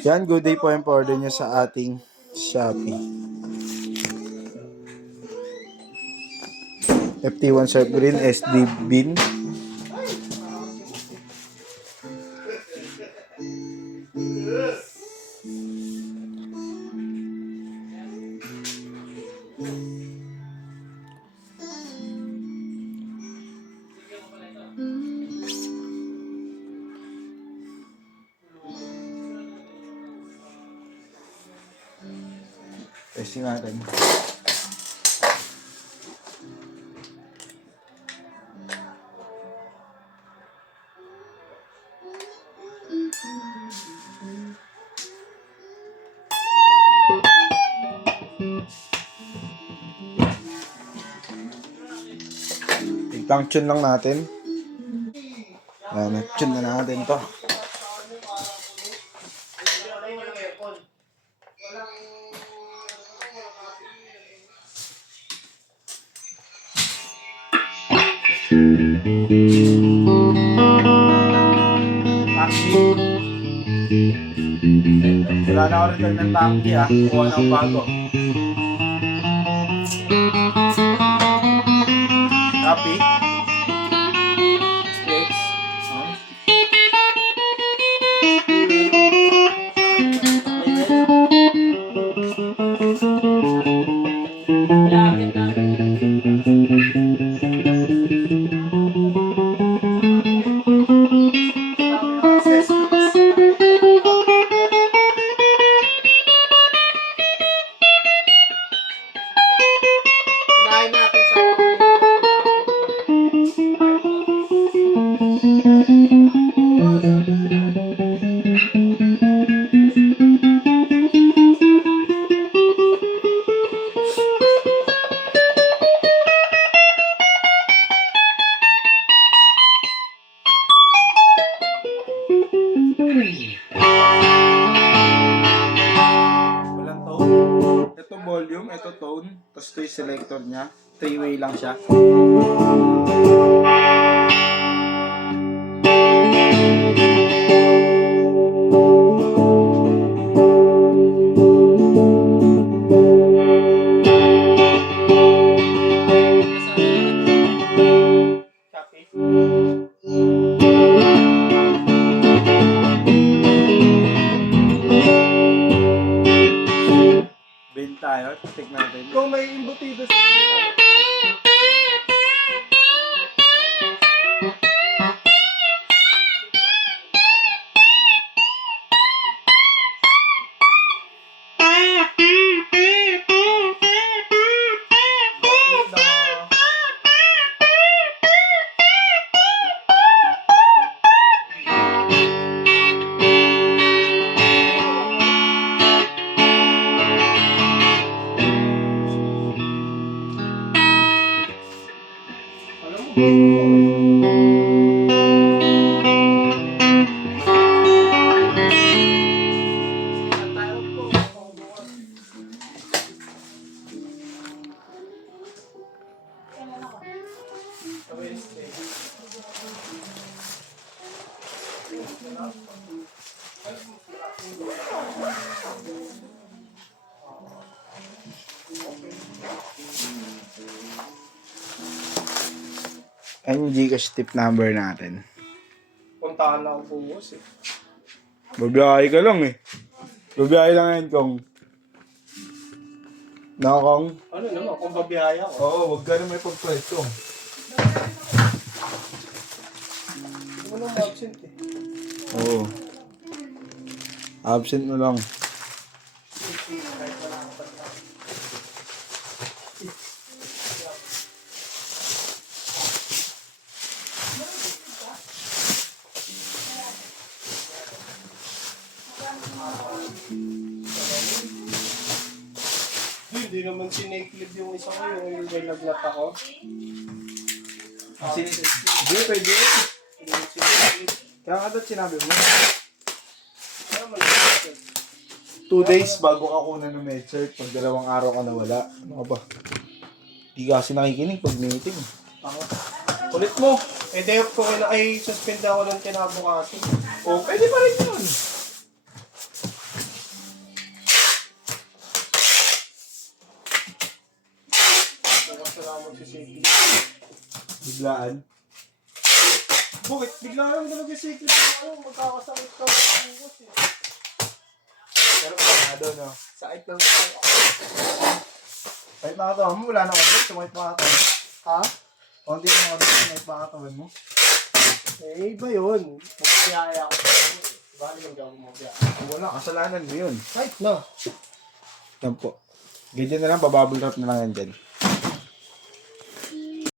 Yan, good day po yung order nyo sa ating Shopee. FT1 Surf Green, SD Bin. Testing natin. Biglang tune lang natin. Ayan, tune na natin to. Wala na ako rin ng tangki kuha ng bago. Copy. Specs. Walang tone. Ito volume, ito tone. Tapos ito yung selector niya. 3-way lang siya. Bin tayo, check natin. Kung may imbutido sa Ayan yung Gcash tip number natin. puntahan na ako bukas eh. Babiyahe ka lang eh. Babiyahe lang yan kung. Nakakong. Ano naman, kung babiyaya ko. Oo, wag ka na may pagpreso. Hindi mo nang absent eh. Oo. Absent mo lang. Kahit wala akong pagkain. Hindi naman sinake-live yung isa ko, yung nilagnat ako. Hindi, pwede. Hindi naman sinake-live. Kaya nga daw sinabi mo. Kaya malagyan. 2 days bago ka kunan ng med-cert. Pag 2 araw ka nawala. Ano ka ba? Di kasi nakikinig pag meeting. Ako. Kulit mo. Eh, di ko ay suspend ako ng kinabukasin. O, pwede pa rin yun. nagsisikip. Biglaan. Bakit? Bigla lang na nagsisikip yung ano, magkakasakit ka sa bukos eh. Pero panado, no? Sakit lang ako. Kahit nakatawan mo, wala na order. Sumakit pa katawan. Ha? Konti na order, sumakit pa katawan mo. Eh, iba yun. Magpiyaya ako. Bali lang gawin mo kaya. Wala, kasalanan mo yun. Kahit na. Yan po. Ganyan na lang, babubble wrap na lang yan dyan.